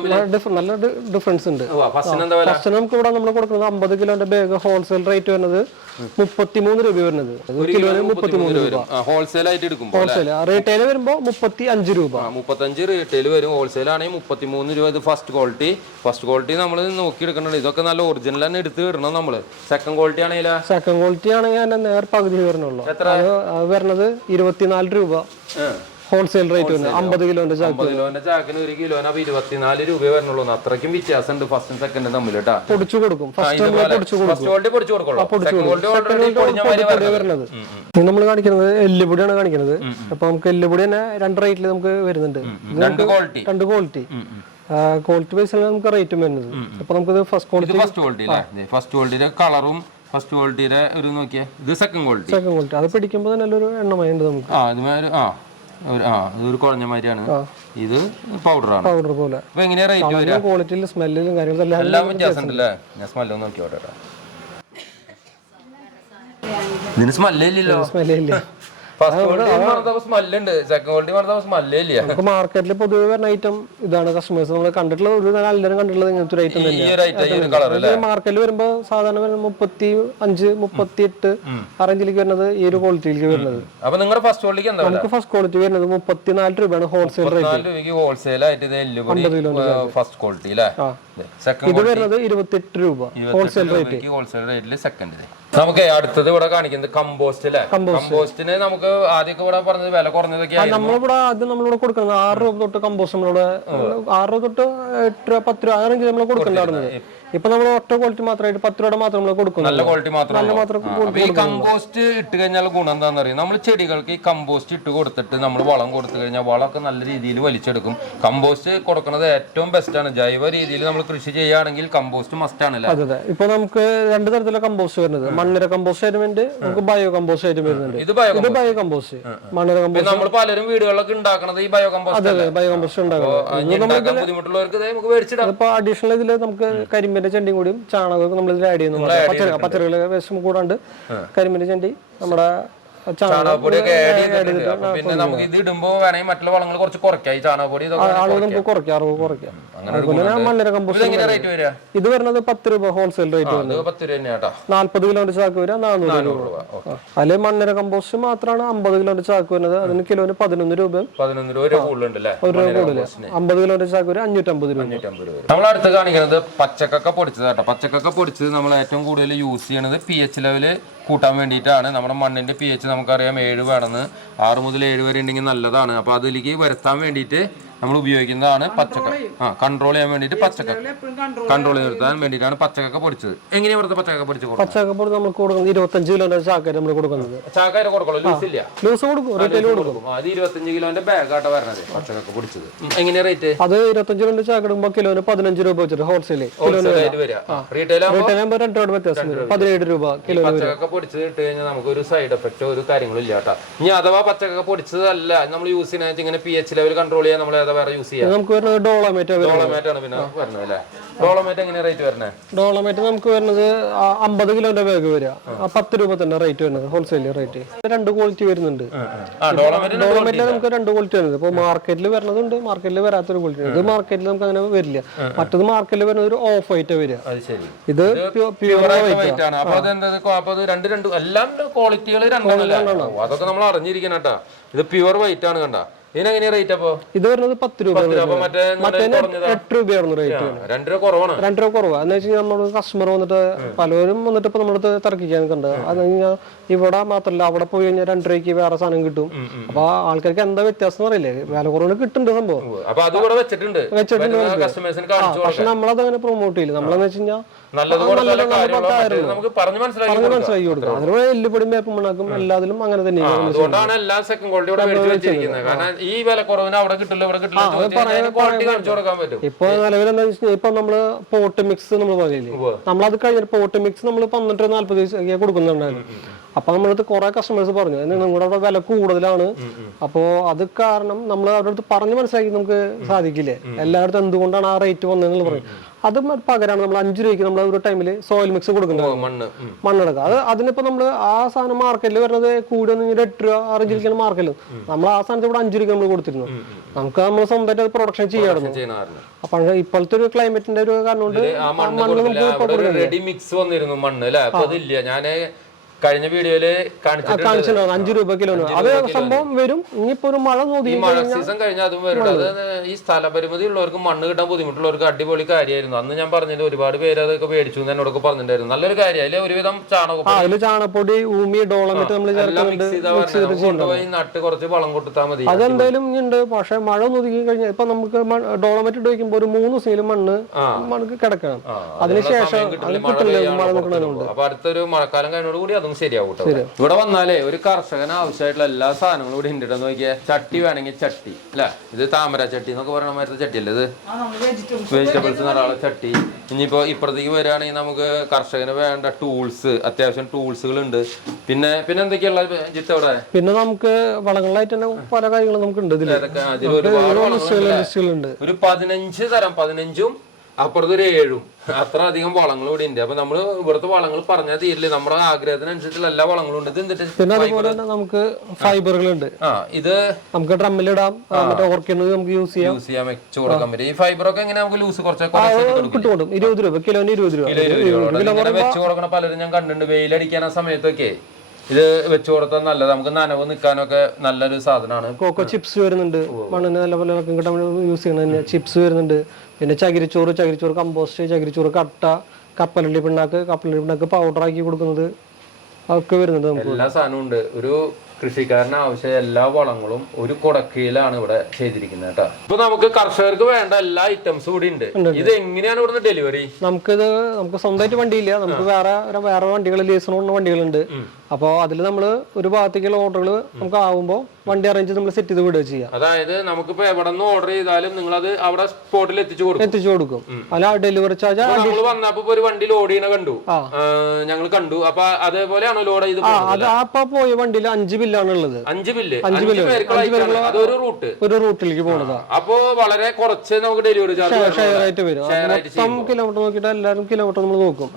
നല്ല ഡിഫറൻസ് ഉണ്ട്. ഫസ്റ്റിന് നമുക്ക് ഇവിടെ നമ്മൾ കൊടുക്കുന്നത് അമ്പത് കിലോന്റെ ബാഗ് ഹോൾസെയിൽ റേറ്റ് വരുന്നത് മുപ്പത്തിമൂന്ന് രൂപ വരുന്നത്. കിലോന് മുപ്പത്തിമൂന്ന് രൂപ. ഹോൾസെയിൽ ആയിട്ട് എടുക്കുമ്പോൾ ഹോൾസെയിൽ റീറ്റെയിൽ വരുമ്പോൾ മുപ്പത്തി അഞ്ച് രൂപ. മുപ്പത്തഞ്ച് റീറ്റെയിൽ വരും. ഹോൾസെയിൽ ആണെങ്കിൽ മുപ്പത്തിമൂന്ന് രൂപ. ഇത് ഫസ്റ്റ് ക്വാളിറ്റി ഫസ്റ്റ് ക്വാളിറ്റി നമ്മൾ നോക്കി എടുക്കണുണ്ട് ഇതൊക്കെ നല്ല ഒറിജിനൽ തന്നെ എടുത്ത് ഇടണം നമ്മൾ. സെക്കൻഡ് ക്വാളിറ്റി ആണെങ്കിൽ സെക്കൻഡ് ക്വാളിറ്റി ആണെങ്കിൽ അതിന്റെ നേർപ്പകുതി പകുതി വരുന്നുള്ളൂ. അത് വരണത് ഇരുപത്തിനാല് രൂപ. ഹോൾസെയിൽ റേറ്റ് വരുന്നത് അമ്പത് കിലോന്റെ ചാക്ക്. കിലോന്റെ ചാക്കിന് ഒരു കിലോന് അപ്പൊ ഇരുപത്തിനാല് രൂപ വരണുള്ളൂ അത്രയ്ക്കും വ്യത്യാസമുണ്ട് ഫസ്റ്റും സെക്കൻഡും തമ്മിൽ പൊടിച്ചു കൊടുക്കും. വരുന്നത്. നമ്മൾ കാണിക്കുന്നത് എല്ലുപൊടിയാണ് കാണിക്കുന്നത്. അപ്പൊ നമുക്ക് എല്ലുപൊടി തന്നെ രണ്ട് റേറ്റിൽ നമുക്ക് വരുന്നുണ്ട്. രണ്ട് ക്വാളിറ്റി ക്വാളിറ്റി ബേസിലാണ് നമുക്ക് റേറ്റും വരുന്നത്. അപ്പൊ നമുക്ക് first quality first quality first ക്വാളിറ്റിയുടെ കളറും ഫസ്റ്റ് ക്വാളിറ്റിയുടെ ഒരു നോക്കിയേ. ഇത് സെക്കൻഡ് ക്വാളിറ്റി സെക്കൻഡ് ക്വാളിറ്റി അത് പിടിക്കുമ്പോൾ തന്നെ നല്ലൊരു എണ്ണമയുണ്ട് നമുക്ക്. ആ ഇതുമാതിരി ആ ഒരു ആ ഇതൊരു കുഴഞ്ഞ മാതിരിയാണ്. ഇത് പൗഡറാണ് പൗഡർ പോലെ. അപ്പോൾ എങ്ങനെയാ റേറ്റ് വരിക? ക്വാളിറ്റിയിലും സ്മെല്ലിലും കാര്യങ്ങളും എല്ലാം എല്ലാം ഉണ്ട് ല്ലേ ഞാൻ സ്മെല്ല് ഒന്ന് നോക്കിയോട്ടെ. ഇതിന് സ്മെല്ലേ ഇല്ലല്ലോ. സ്മെല്ലേ സ്മെല്ലില്ല നമുക്ക് മാർക്കറ്റിൽ പൊതുവെ വരുന്ന ഐറ്റം ഇതാണ് കസ്റ്റമേഴ്സ് നമ്മൾ കണ്ടിട്ടുള്ള ഒരു എല്ലാവരും കണ്ടിട്ടുള്ളത് ഇങ്ങനത്തെ ഒരു ഐറ്റം തന്നെയാണ് മാർക്കറ്റിൽ വരുമ്പോൾ സാധാരണ മുപ്പത്തി അഞ്ച് മുപ്പത്തി എട്ട് ആ റേഞ്ചിലേക്ക് വരുന്നത് ഈ ഒരു ക്വാളിറ്റിയിലേക്ക് വരുന്നത്. നമുക്ക് ഫസ്റ്റ് ക്വാളിറ്റി വരുന്നത് മുപ്പത്തിനാല് രൂപയാണ് ഹോൾസെയിൽ റേറ്റ് ഹോൾസെയിൽ ആയിട്ട് ഫസ്റ്റ് ക്വാളിറ്റി ഇത് വരുന്നത് ഇരുപത്തെട്ട് രൂപ ഹോൾസെയിൽ റേറ്റ് ഹോൾസെയിൽ റേറ്റിൽ സെക്കൻഡ് നമുക്ക് അടുത്തത് ഇവിടെ കാണിക്കുന്നത് കമ്പോസ്റ്റ് അല്ലേ കമ്പോസ്റ്റിന് നമുക്ക് ആദ്യമൊക്കെ ഇവിടെ പറഞ്ഞത് വില കുറഞ്ഞതൊക്കെ നമ്മളിവിടെ ആദ്യം നമ്മളിവിടെ കൊടുക്കുന്നത് ആറ് രൂപ തൊട്ട് കമ്പോസ്റ്റ് നമ്മളിവിടെ ആറ് രൂപ തൊട്ട് എട്ട് രൂപ പത്ത് രൂപ അങ്ങനെ റേഞ്ചിൽ നമ്മൾ കൊടുക്കുന്നുണ്ടായിരുന്നത് ഇപ്പൊ നമ്മൾ ഒറ്റ ക്വാളിറ്റി മാത്രമായിട്ട് പത്ത് രൂപയുടെ മാത്രം നമ്മൾ കൊടുക്കുന്നത്. നല്ല ക്വാളിറ്റി മാത്രം ഈ കമ്പോസ്റ്റ് ഇട്ട് കഴിഞ്ഞാൽ ഗുണം എന്താണെന്ന് അറിയാം നമ്മൾ ചെടികൾക്ക് ഈ കമ്പോസ്റ്റ് ഇട്ട് കൊടുത്തിട്ട് നമ്മൾ വളം കൊടുത്തു കഴിഞ്ഞാൽ വളമൊക്കെ നല്ല രീതിയിൽ വലിച്ചെടുക്കും. കമ്പോസ്റ്റ് കൊടുക്കുന്നത് ഏറ്റവും ബെസ്റ്റ് ആണ്. ജൈവ രീതിയിൽ നമ്മൾ കൃഷി ചെയ്യുകയാണെങ്കിൽ കമ്പോസ്റ്റ് മസ്റ്റ് ആണ് അതെ അതെ. ഇപ്പൊ നമുക്ക് രണ്ട് തരത്തിലുള്ള കമ്പോസ്റ്റ് വരുന്നത്. മണ്ണിര കമ്പോസ്റ്റ് ആയിട്ട് നമുക്ക് ബയോ കമ്പോസ്റ്റ് ആയിട്ട് വരുന്നുണ്ട്. ഇത് ബയോ കമ്പോസ്റ്റ് മണ്ണിര കമ്പോസ്റ്റ് നമ്മൾ പലരും വീടുകളിലൊക്കെ ഉണ്ടാക്കുന്നത് ഈ ബയോ കമ്പോസ്റ്റ് അതെ ബയോ കമ്പോസ്റ്റ് ഉണ്ടാക്കുന്നത് ബുദ്ധിമുട്ടുള്ളവർക്ക് നമുക്ക് മേടിച്ചിടാം അഡീഷണൽ ഇതിൽ നമുക്ക് കരിമ്പിന്റെ ചെണ്ടിയും കൂടിയും ചാണകമൊക്കെ നമ്മൾ ഇതിൽ ആഡ് ചെയ്യുന്നു പച്ചക്കറികളുടെ വിഷം കൂടാണ്ട് കരിമ്പിന്റെ ചെണ്ടി നമ്മുടെ ചാണകം ചാണകപ്പൊടിയൊക്കെ ആഡ് ചെയ്തിട്ടുണ്ട് അപ്പൊ പിന്നെ നമുക്ക് ഇത് ഇടുമ്പോ വേണമെങ്കിൽ മറ്റുള്ള വളങ്ങൾ കുറച്ച് കുറയ്ക്കാം. ഈ ചാണകപ്പൊടി ഇതൊക്കെ കുറയ്ക്കാം. കുറയ്ക്കാം എങ്ങനെ റേറ്റ് വരിക? ഇത് വരുന്നത് പത്ത് രൂപ ഹോൾസെയിൽ റേറ്റ് അത് പത്ത് രൂപ തന്നെയാ കേട്ടോ. നാല്പത് കിലോന്റെ ചാക്ക് വരിക നാനൂറ് രൂപ. അല്ലെ മണ്ണിര കമ്പോസ്റ്റ് മാത്രമാണ് അമ്പത് കിലോന്റെ ചാക്ക് വരുന്നത്. അതിന് കിലോന് പതിനൊന്ന് രൂപ. പതിനൊന്ന് രൂപ ഒരു രൂപ കൂടുതൽ അമ്പത് കിലോന്റെ ചാക്ക് വരിക അഞ്ഞൂറ്റമ്പത് രൂപ. നമ്മൾ അടുത്ത് കാണിക്കുന്നത് പച്ചക്കൊക്കെ പൊടിച്ചത് കേട്ടോ. പച്ചക്കൊക്കെ പൊടിച്ചത് നമ്മൾ ഏറ്റവും കൂടുതൽ യൂസ് ചെയ്യണത് പി എച്ച് ലെവൽ കൂട്ടാൻ വേണ്ടിയിട്ടാണ്. നമ്മുടെ മണ്ണിന്റെ പി എച്ച് നമുക്കറിയാം ഏഴ് വേണമെന്ന്. ആറ് മുതൽ ഏഴ് വരെ ഉണ്ടെങ്കിൽ നല്ലതാണ്. അപ്പോൾ അതിലേക്ക് വരുത്താൻ വേണ്ടിയിട്ട് നമ്മൾ ഉപയോഗിക്കുന്നതാണ് പച്ചക്ക ആ കൺട്രോൾ ചെയ്യാൻ വേണ്ടിയിട്ട് പച്ചക്ക കൺട്രോൾ ചെയ്യാൻ നിർത്താൻ വേണ്ടിയിട്ടാണ് പച്ചക്കക്ക പൊടിച്ചത്. എങ്ങനെയാണ് ഇവിടുത്തെ പച്ചക്ക പൊടിച്ച് പച്ചക്ക പൊടി നമുക്ക് കൊടുക്കുന്നത് ഇരുപത്തഞ്ച് കിലോന്റെ ചാക്കായിട്ട് നമ്മൾ കൊടുക്കുന്നത്. ചാക്കര കൊടുക്കുള്ളൂ? ലൂസ് ഇല്ല? ലൂസ് കൊടുക്കും റീറ്റെയിൽ കൊടുക്കും. അത് ഇരുപത്തഞ്ച് കിലോന്റെ ബാഗാട്ടോ വരണത്. പച്ചക്ക പൊടിച്ചത്. എങ്ങനെ റേറ്റ്? അത് ഇരുപത്തഞ്ച് കിലോന്റെ ചാക്ക് ഇടുമ്പോൾ കിലോന് പതിനഞ്ച് രൂപ വെച്ചിട്ട് ഹോൾസെയിൽ റീറ്റെയിൽ ആകുമ്പോൾ രണ്ട് രൂപ വ്യത്യാസം പതിനേഴ് രൂപ കിലോ പച്ചക്കൊക്കെ പൊടിച്ചത് ഇട്ട് കഴിഞ്ഞാൽ നമുക്ക് ഒരു സൈഡ് എഫക്റ്റോ ഒരു കാര്യങ്ങളും ഇല്ല കേട്ടോ. ഇനി അഥവാ പച്ചക്കൊക്കെ പൊടിച്ചതല്ല നമ്മൾ യൂസ് ചെയ്യുന്ന ഇങ്ങനെ പി എച്ച് ലെവൽ കൺട്രോൾ ചെയ്യാൻ നമ്മൾ ഏതാ വേറെ യൂസ് ചെയ്യാം. നമുക്ക് വരുന്നത് ഡോളോമേറ്റ് ഡോളോമേറ്റ് ആണ് പിന്നെ വരുന്നത് അല്ലേ? ഡോളോമേറ്റ് എങ്ങനെ റേറ്റ് വരുന്നത് ഡോളോമേറ്റ് നമുക്ക് വരുന്നത് അമ്പത് കിലോന്റെ ബാഗ് വരിക. പത്ത് രൂപ തന്നെ റേറ്റ് വരുന്നത് ഹോൾസെയിൽ റേറ്റ് രണ്ട് ക്വാളിറ്റി വരുന്നുണ്ട്. ഡോളമേറ്റ് നമുക്ക് രണ്ട് ക്വാളിറ്റി വരുന്നത്. ഇപ്പോൾ മാർക്കറ്റിൽ വരുന്നതുണ്ട് മാർക്കറ്റിൽ വരാത്തൊരു ക്വാളിറ്റി ഇത് മാർക്കറ്റിൽ നമുക്ക് അങ്ങനെ വരില്ല. മറ്റത് മാർക്കറ്റിൽ വരുന്നത് ഒരു ഓഫ് വൈറ്റ് വരിക. ഇത് പ്യുവർ വൈറ്റ് ആണ്. അപ്പൊ അത് രണ്ട് രണ്ട് എല്ലാം ക്വാളിറ്റികൾ രണ്ടെണ്ണല്ലേ ഓ, അതൊക്കെ നമ്മൾ അറിഞ്ഞിരിക്കണം കേട്ടാ. ഇത് പ്യുവർ വൈറ്റ് ആണ് കണ്ട. ഇതിനെങ്ങനെയാ റേറ്റ് അപ്പോ? ഇത് വരുന്നത് പത്ത് രൂപ മറ്റേ എട്ട് രൂപയായിരുന്നു റേറ്റ് രണ്ട് രൂപ കുറവാണ്. രണ്ട് രൂപ കുറവാ. എന്ന് വെച്ചാൽ നമ്മൾ കസ്റ്റമർ വന്നിട്ട് പലരും വന്നിട്ട് ഇപ്പൊ നമ്മളത് തർക്കിക്കാൻ നിൽക്കുന്നുണ്ട് അത് കഴിഞ്ഞാൽ ഇവിടെ മാത്രല്ല അവിടെ പോയി കഴിഞ്ഞാൽ രണ്ട് രൂപയ്ക്ക് വേറെ സാധനം കിട്ടും. അപ്പൊ ആൾക്കാർക്ക് എന്താ വ്യത്യാസം അറിയില്ലേ. വില കുറവിന് കിട്ടുന്നുണ്ട് സംഭവം. വെച്ചിട്ടുണ്ട്. വെച്ചിട്ടുണ്ട്. പക്ഷെ നമ്മളത് അങ്ങനെ പ്രൊമോട്ട് ചെയ്യില്ല. നമ്മളെന്ന് വെച്ച് കഴിഞ്ഞാൽ നല്ലത് കൊടുത്താലേ കാര്യമുള്ളൂ. മറ്റേത് നമുക്ക് പറഞ്ഞു മനസ്സിലാക്കി പറഞ്ഞ് കൊടുക്കാം. മനസ്സിലാക്കി കൊടുക്കുക അതിലൂടെ എല്ലുപൊടി വേപ്പം മണ്ണാക്കും എല്ലാത്തിലും അങ്ങനെ തന്നെയാണ് അതുകൊണ്ടാണ് എല്ലാ സെക്കൻഡ് ക്വാളിറ്റി ഇവിടെ മേടിച്ച് വെച്ചിരിക്കുന്നത്. കാരണം ഈ വില കുറവിന് അവിടെ കിട്ടില്ല ഇവിടെ കിട്ടില്ല ക്വാളിറ്റി കാണിച്ചു കൊടുക്കാൻ പറ്റും. ഇപ്പൊ നിലവിൽ എന്താ വെച്ചാൽ ഇപ്പൊ നമ്മൾ പോട്ട് മിക്സ് നമ്മൾ പറയില്ലേ. നമ്മളത് കഴിഞ്ഞ പോട്ട് മിക്സ് നമ്മൾ പന്ത്രണ്ട് നാല്പത് ദിവസം അപ്പൊ നമ്മളടുത്ത് കുറെ കസ്റ്റമേഴ്സ് പറഞ്ഞു "ഇത് നിങ്ങളുടെ അവിടെ വില കൂടുതലാണ്. അപ്പോ അത് കാരണം നമ്മൾ അവരുടെ അടുത്ത് പറഞ്ഞ് മനസ്സിലാക്കി നമുക്ക് സാധിക്കില്ലേ? എല്ലായിടത്തും എന്തുകൊണ്ടാണ് ആ റേറ്റ് വന്നതെന്ന് പറയും. അത് പകരമാണ് നമ്മൾ അഞ്ചു രൂപയ്ക്ക് നമ്മൾ ഒരു ടൈമിൽ സോയിൽ മിക്സ് കൊടുക്കുന്നത്. മണ്ണെടുക്കുക. അത് അതിനിപ്പോ നമ്മൾ ആ സാധനം മാർക്കറ്റിൽ വരുന്നത് കൂടി ഒന്ന് ഇങ്ങനെ എട്ട് രൂപ ആറ് രൂപയ്ക്കാണ് മാർക്കറ്റിൽ നമ്മൾ ആ സാധനത്തിൽ ഇവിടെ അഞ്ചു രൂപയ്ക്ക് നമ്മൾ കൊടുത്തിരുന്നു. നമുക്ക് നമ്മൾ സ്വന്തമായിട്ട് അത് പ്രൊഡക്ഷൻ ചെയ്യാറുണ്ട്. അപ്പൊ ഇപ്പോഴത്തെ ഒരു ക്ലൈമറ്റിന്റെ ഒരു കാരണം കൊണ്ട് ആ മണ്ണ് നമുക്ക് ഒരു റെഡി മിക്സ് വന്നിരുന്നു മണ്ണ് അല്ലെ? അതില്ല. ഞാൻ കഴിഞ്ഞ വീഡിയോയിൽ കാണിച്ചിട്ടുണ്ട് അഞ്ചു രൂപ കിലോ അത് സംഭവം വരും. ഇനിയിപ്പോ ഒരു മഴ നോക്കി മഴ സീസൺ കഴിഞ്ഞാൽ അതും വരും. അത് ഈ സ്ഥലപരിമിതി ഉള്ളവർക്ക് മണ്ണ് കിട്ടാൻ ബുദ്ധിമുട്ടുള്ളവർക്ക് അടിപൊളി കാര്യമായിരുന്നു. അന്ന് ഞാൻ പറഞ്ഞത് ഒരുപാട് പേര് അതൊക്കെ മേടിച്ചു എന്ന് എന്നോടൊക്കെ പറഞ്ഞിട്ടുണ്ടായിരുന്നു. നല്ലൊരു കാര്യം അതിൽ ഒരുവിധം ചാണകപ്പൊടി. ചാണപ്പൊടി ഊമി ഡോളമിറ്റ് നമ്മൾ കൊണ്ടുപോയി നട്ട് കുറച്ച് വളം കൊടുത്താൽ മതി. അതെന്തായാലും ഉണ്ട്. പക്ഷെ മഴ ഒതുക്കി കഴിഞ്ഞാൽ ഇപ്പൊ നമുക്ക് ഡോളമെറ്റ് ഇട്ട് വയ്ക്കുമ്പോൾ ഒരു മൂന്ന് സീലും മണ്ണ്. മണ്ണ് കിടക്കണം. അതിനുശേഷം അത് മഴ അപ്പൊ അടുത്തൊരു മഴക്കാലം കഴിഞ്ഞോട് കൂടി അതും ശരിയാവും കേട്ടോ ഇവിടെ. വന്നാലേ ഒരു കർഷകന് ആവശ്യമായിട്ടുള്ള എല്ലാ സാധനങ്ങളും ഇവിടെ ഉണ്ട് നോക്കിയാൽ ചട്ടി വേണമെങ്കിൽ ചട്ടി അല്ല? ഇത് താമര ചട്ടി എന്നൊക്കെ പറയണ മരത്തെ ചട്ടി അല്ലേ ഇത്? ആ നമ്മൾ വെജിറ്റബിൾസ് വെജിറ്റബിൾസ് ധാരാളം ചട്ടി. ഇനിയിപ്പോ ഇപ്പുറത്തേക്ക് വരികയാണെങ്കിൽ നമുക്ക് കർഷകന് വേണ്ട ടൂൾസ് അത്യാവശ്യം ടൂൾസുകൾ ഉണ്ട് പിന്നെ പിന്നെ എന്തൊക്കെയുള്ള ജിത്ത് അവിടെ? പിന്നെ നമുക്ക് വളങ്ങളായിട്ട് തന്നെ പല കാര്യങ്ങളും നമുക്ക് ഉണ്ട്. ഒരു പതിനഞ്ച് തരം പതിനഞ്ചും അപ്പുറത്ത് ഒരു ഏഴും. അത്ര അധികം വളങ്ങൾ ഇവിടെ ഉണ്ട്. അപ്പൊ നമ്മൾ ഇവിടുത്തെ വളങ്ങൾ പറഞ്ഞാൽ തീരില്ല? നമ്മുടെ ആഗ്രഹത്തിനനുസരിച്ചുള്ള എല്ലാ വളങ്ങളും ഉണ്ട്. ഇത് പിന്നെ അതുപോലെ തന്നെ നമുക്ക് ഫൈബറുകളുണ്ട്. ആ ഇത് നമുക്ക് ഡ്രമ്മിലിടാം ആ, മറ്റേ ഓർക്കിഡ് നമുക്ക് യൂസ് ചെയ്യാം. യൂസ് ചെയ്യാം. വെച്ചു കൊടുക്കാൻ പറ്റും ഈ ഫൈബർ ഒക്കെ എങ്ങനെ നമുക്ക് ലൂസ് കുറച്ച് കിട്ടും ഇരുപത് രൂപ. കിലോന് ഇരുപത് രൂപ. വെച്ച് കൊടുക്കണ പലരും ഞാൻ കണ്ടിട്ടുണ്ട്. വെയിലടിക്കാൻ ആ സമയത്തൊക്കെ ഇത് വെച്ചു കൊടുത്താൽ നല്ലത്. നമുക്ക് നനവ് നിൽക്കാനൊക്കെ നല്ലൊരു സാധനമാണ്. കോക്കോ ചിപ്സ് വരുന്നുണ്ട്. മണ്ണിന് നല്ല പോലെ കിട്ടാൻ യൂസ് ചെയ്യണ ചിപ്സ് വരുന്നുണ്ട്. പിന്നെ ചകിരിച്ചോറ് ചകിരിച്ചോറ് കമ്പോസ്റ്റ് ചകിരിച്ചോറ് കട്ട കപ്പലണ്ടി പിണ്ണാക്ക് കപ്പലണ്ടി പിണ്ണാക്ക് പൗഡർ ആക്കി കൊടുക്കുന്നത് അതൊക്കെ വരുന്നത് നമുക്ക്. എല്ലാ സാധനവും ഉണ്ട്. ഒരു കൃഷിക്കാരന് ആവശ്യമായ എല്ലാ വളങ്ങളും ഒരു കുടക്കയിലാണ് ഇവിടെ ചെയ്തിരിക്കുന്നത് കേട്ടോ. ഇപ്പൊ നമുക്ക് കർഷകർക്ക് വേണ്ട എല്ലാ ഐറ്റംസും കൂടി ഉണ്ട്. ഇത് എങ്ങനെയാണ് ഇവിടുന്ന് ഡെലിവറി നമുക്കിത് നമുക്ക് സ്വന്തമായിട്ട് വണ്ടിയില്ല. നമുക്ക് വേറെ വേറെ വണ്ടികൾ ലീസിന് വണ്ടികളുണ്ട്. അപ്പോൾ അതിൽ നമ്മൾ ഒരു ഭാഗത്തേക്കുള്ള ഓർഡറുകൾ നമുക്ക് ആവുമ്പോൾ വണ്ടി അറേഞ്ച് നമ്മൾ സെറ്റ് ചെയ്ത് വിടുക ചെയ്യാം. അതായത് നമുക്കിപ്പോ എവിടെ നിന്ന് ഓർഡർ ചെയ്താലും നിങ്ങൾ അത് അവിടെ സ്പോട്ടിൽ എത്തിച്ചു കൊടുക്കും. എത്തിച്ചു കൊടുക്കും. അല്ല ഡെലിവറി ചാർജ് നമ്മൾ വന്നപ്പോ ഒരു വണ്ടി ലോഡ് ചെയ്യണ കണ്ടു. ഞങ്ങൾ കണ്ടു. അപ്പൊ അതേപോലെയാണോ ലോഡ് ചെയ്ത് അത് ആ പോയ വണ്ടിയിൽ അഞ്ച് ബില്ലാണ് ഉള്ളത് അഞ്ച് ബില്ല്. അഞ്ച് ബില്ല് അതൊരു റൂട്ട് ഒരു റൂട്ടിലേക്ക് പോണതാ. അപ്പൊ വളരെ കുറച്ച് നമുക്ക് ഡെലിവറി ചാർജ് ഷെയർ ആയിട്ട് വരും. മൊത്തം കിലോമീറ്റർ നോക്കിയിട്ട് എല്ലാവരും കിലോമീറ്റർ നമ്മൾ നോക്കും.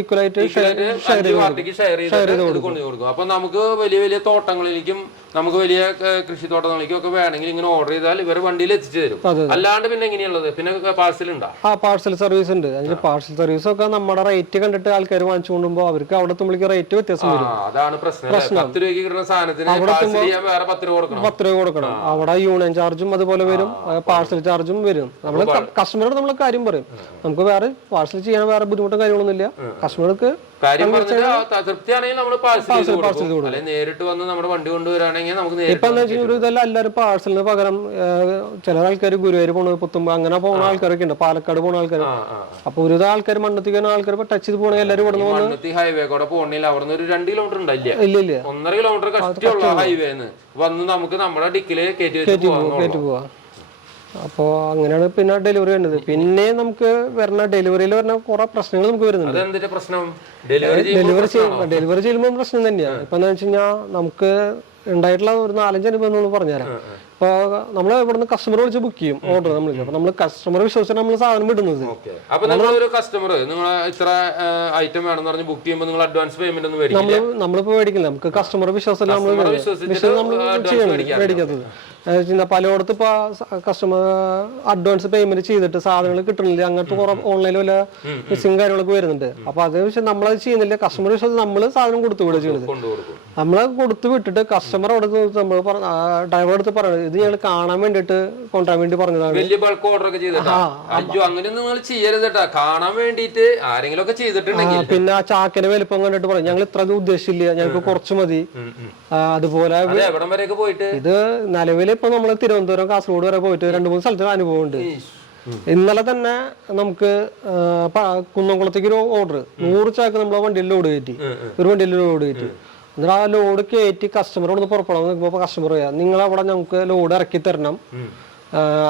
ഈക്വൽ ആയിട്ട് ഷെയർ ചെയ്ത് കൊണ്ടു കൊടുക്കും. അപ്പൊ നമുക്ക് വലിയ വലിയ തോട്ടങ്ങളിലേക്കും നമുക്ക് വലിയ കൃഷിത്തോട്ടങ്ങളിലേക്കും ഒക്കെ വേണമെങ്കിൽ ഇങ്ങനെ ഓർഡർ ചെയ്താൽ ഇവർ വണ്ടിയിൽ എത്തിച്ചു തരും. അല്ലാണ്ട് പിന്നെ എങ്ങനെയുള്ളത്? പിന്നെ പാഴ്സൽ ഉണ്ടോ? ആ പാർസൽ സർവീസ് ഉണ്ട്. അതിന്റെ പാർസൽ സർവീസ് ഒക്കെ നമ്മുടെ റേറ്റ് കണ്ടിട്ട് ആൾക്കാർ വാങ്ങിച്ചു കൊണ്ടുമ്പോൾ അവർക്ക് അവിടെ തുമ്പിളിക്ക് റേറ്റ് വ്യത്യാസം വരും. അതാണ് പ്രശ്നം? പത്ത് രൂപയ്ക്ക് കിട്ടുന്ന സാധനത്തിന് പാഴ്സൽ വേറെ പത്ത് രൂപ കൊടുക്കണം. പത്ത് രൂപ കൊടുക്കണം. അവിടെ യൂണിയൻ ചാർജും അതുപോലെ വരും. പാർസൽ ചാർജും വരും. നമ്മൾ കസ്റ്റമറോട് നമ്മൾ കാര്യം പറയും. നമുക്ക് വേറെ പാർസൽ ചെയ്യാൻ വേറെ ബുദ്ധിമുട്ടും കാര്യങ്ങളൊന്നുമില്ല കസ്റ്റമർക്ക് കാര്യം പറഞ്ഞാൽ തൃപ്തിയാണെങ്കിൽ നമ്മൾ പാഴ്സൽ അല്ലെങ്കിൽ നേരിട്ട് വന്ന് നമ്മുടെ വണ്ടി കൊണ്ടുവരാണെങ്കിൽ നമുക്ക് ഇപ്പൊ ഒരു ഇതെല്ലാം എല്ലാവരും പാഴ്സലിന് പകരം ചില ആൾക്കാർ ഗുരുവായൂർ പോണത് പുത്തുമ്പ അങ്ങനെ പോണ ആൾക്കാരൊക്കെ ഉണ്ട്. പാലക്കാട് പോണ ആൾക്കാർ അപ്പൊ ഒരു ആൾക്കാർ മണ്ണത്തിക്കുന്ന ആൾക്കാർ ടച്ച് ചെയ്ത് പോണെങ്കിൽ എല്ലാരും ഇവിടെ മണ്ണത്തി ഹൈവേ കൂടെ പോകണമെങ്കിൽ അവിടെ നിന്ന് ഒരു രണ്ട് കിലോമീറ്റർ ഉണ്ടല്ലേ? ഇല്ല ഇല്ല. ഒന്നര കിലോമീറ്റർ കഷ്ടിയുള്ള ഹൈവേന്ന് വന്ന് നമുക്ക് നമ്മുടെ ഡിക്കിൽ കയറ്റി പോവാ അപ്പോൾ അങ്ങനെയാണ് പിന്നെ ഡെലിവറി വരുന്നത്. പിന്നെ നമുക്ക് വരുന്ന ഡെലിവറിയിൽ വരുന്ന കുറെ പ്രശ്നങ്ങൾ നമുക്ക് വരുന്നുണ്ട്. ഡെലിവറി ഡെലിവറി ചെയ്യുമ്പോൾ ഡെലിവറി ചെയ്യുമ്പോൾ പ്രശ്നം തന്നെയാണ് ഇപ്പൊ എന്താ വെച്ച് കഴിഞ്ഞാൽ നമുക്ക് ഉണ്ടായിട്ടുള്ള ഒരു നാലഞ്ച് അനുഭവം നമ്മൾ പറഞ്ഞുതരാം. അപ്പോൾ നമ്മൾ ഇവിടുന്ന് കസ്റ്റമർ വിളിച്ച് ബുക്ക് ചെയ്യും ഓർഡർ നമ്മൾ അപ്പോൾ നമ്മൾ കസ്റ്റമർ വിശ്വസിച്ചാണ് നമ്മൾ സാധനം വിടുന്നത് അപ്പോൾ നിങ്ങൾ ഒരു കസ്റ്റമർ നിങ്ങൾ ഇത്ര ഐറ്റം വേണമെന്ന് പറഞ്ഞ് ബുക്ക് ചെയ്യുമ്പോൾ നിങ്ങൾ അഡ്വാൻസ് പേയ്മെന്റ് ഒന്നും നമ്മൾ നമ്മളിപ്പോ മേടിക്കില്ല. നമുക്ക് കസ്റ്റമർ വിശ്വാസം നമ്മൾ വിശ്വസിച്ച് നമ്മൾ advance ചെയ്യണം മേടിക്കാത്തത്. വെച്ചാൽ പലയിടത്ത് ഇപ്പൊ കസ്റ്റമർ അഡ്വാൻസ് പേയ്മെന്റ് ചെയ്തിട്ട് സാധനങ്ങൾ കിട്ടുന്നില്ല. അങ്ങനത്തെ കുറെ ഓൺലൈനിൽ വല്ല മിസ്സിങ് കാര്യങ്ങളൊക്കെ വരുന്നുണ്ട്. അപ്പൊ അത് പക്ഷെ നമ്മളത് ചെയ്യുന്നില്ല. കസ്റ്റമർ വിശ്വസിച്ച് നമ്മൾ സാധനം കൊടുത്തു വിടുക ചെയ്യുന്നത്. നമ്മൾ നമ്മൾ കൊടുത്തു വിട്ടിട്ട് കസ്റ്റമർ അവിടെ നമ്മൾ ഡ്രൈവർ അടുത്ത് പറയുന്നത് ഇത് ഞങ്ങൾ കാണാൻ വേണ്ടിട്ട് കൊണ്ടുവരാൻ വേണ്ടി പറഞ്ഞതാണ്. വലിയ ബൾക്ക് ഓർഡർ ഒക്കെ അയ്യോ അങ്ങനെയൊന്നും നിങ്ങൾ ചെയ്യരുത് കാണാൻ വേണ്ടിയിട്ട് ആരെങ്കിലും ഒക്കെ ചെയ്തിട്ടുണ്ടെങ്കിൽ പിന്നെ ആ ചാക്കിന്റെ വലിപ്പം കണ്ടിട്ട് പറയും. ഞങ്ങൾ ഇത്ര ഇത് ഉദ്ദേശിച്ചില്ല. ഞങ്ങൾക്ക് കുറച്ച് മതി. അതുപോലെ ഇത് നിലവിൽ ഇപ്പൊ നമ്മൾ തിരുവനന്തപുരം കാസർഗോഡ് വരെ പോയിട്ട് രണ്ട് മൂന്ന് സ്ഥലത്ത് അനുഭവം ഉണ്ട് ഇന്നലെ തന്നെ നമുക്ക് കുന്നംകുളത്തേക്ക് ഒരു ഓർഡർ നൂറ് ചാക്ക് നമ്മളെ വണ്ടിയിൽ ലോഡ് കയറ്റി. ഒരു വണ്ടിയിൽ ലോഡ് കയറ്റി. എന്നിട്ട് ആ ലോഡ് കയറ്റി കസ്റ്റമറോട് പുറപ്പെടാൻ നിൽക്കുമ്പോൾ കസ്റ്റമർ പറയാ നിങ്ങൾ അവിടെ ഞങ്ങൾക്ക് ലോഡ് ഇറക്കി തരണം.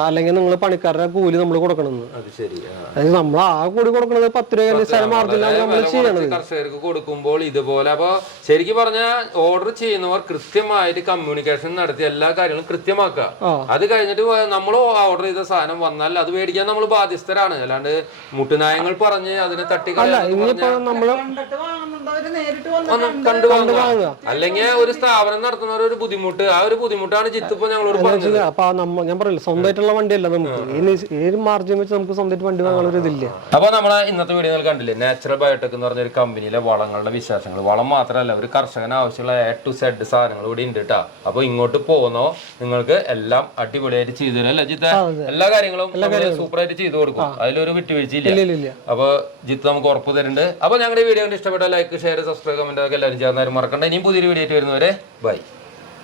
അല്ലെങ്കിൽ നിങ്ങൾ പണിക്കാരുടെ കൂലി നമ്മൾ കൊടുക്കണമെന്ന് അത് ശരി അതായത് നമ്മൾ ആ കൂടി കൊടുക്കുന്നത് പത്ത് രൂപ മാർജിനാണ് നമ്മൾ ചെയ്യണത്. കർഷകർക്ക് കൊടുക്കുമ്പോൾ ഇതുപോലെ അപ്പൊ ശരിക്കും പറഞ്ഞാൽ ഓർഡർ ചെയ്യുന്നവർ കൃത്യമായിട്ട് കമ്മ്യൂണിക്കേഷൻ നടത്തി എല്ലാ കാര്യങ്ങളും കൃത്യമാക്കുക. അത് കഴിഞ്ഞിട്ട് നമ്മൾ ഓർഡർ ചെയ്ത സാധനം വന്നാൽ അത് മേടിക്കാൻ നമ്മൾ ബാധ്യസ്ഥരാണ്. അല്ലാണ്ട് മുട്ടുനായങ്ങൾ പറഞ്ഞ് അതിനെ തട്ടി കണ്ടു വാങ്ങുക. അല്ലെങ്കിൽ ഒരു സ്ഥാപനം നടത്തുന്നവർ ഒരു ബുദ്ധിമുട്ട്. ആ ഒരു ബുദ്ധിമുട്ടാണ് ചിത്തിപ്പോ ഞങ്ങളോട് പറഞ്ഞത്. അപ്പൊ ഞാൻ പറയില്ല. സ്വന്തമായിട്ടുള്ള വണ്ടിയല്ല നമുക്ക്. ഈ മാർജിൻ വെച്ച് നമുക്ക് സ്വന്തമായിട്ട് വണ്ടി വാങ്ങാനുള്ള ഒരു ഇതില്ല. അപ്പൊ നമ്മളെ ഇന്നത്തെ വീഡിയോ കണ്ടില്ലേ? നാച്ചുറൽ ബയോടെക് എന്ന് പറഞ്ഞ ഒരു കമ്പനിയിലെ വളങ്ങളുടെ വിശേഷങ്ങൾ. വളം മാത്രമല്ല ഒരു കർഷകന് ആവശ്യമുള്ള എ ടു സെഡ് സാധനങ്ങൾ ഇവിടെ ഉണ്ട് കേട്ടോ അപ്പൊ ഇങ്ങോട്ട് പോകുന്നോ നിങ്ങൾക്ക് എല്ലാം അടിപൊളിയായിട്ട് ചെയ്തു തരും അല്ലേ ജിത്ത്? എല്ലാ കാര്യങ്ങളും സൂപ്പർ ആയിട്ട് ചെയ്തു കൊടുക്കും. അതിലൊരു വിട്ടുവീഴ്ചയില്ല. അപ്പൊ ജിത്ത് നമുക്ക് ഉറപ്പ് തരുന്നുണ്ട്. അപ്പൊ ഞങ്ങളുടെ വീഡിയോ കണ്ട് ഇഷ്ടപ്പെട്ട ലൈക്ക് ഷെയർ സബ്സ്ക്രൈബ് കമന്റ് ഒക്കെ എല്ലാവരും ചേർന്നാലും മറക്കണ്ട. ഇനിയും പുതിയൊരു വീഡിയോ ആയിട്ട് വരുന്നവരെ ബൈ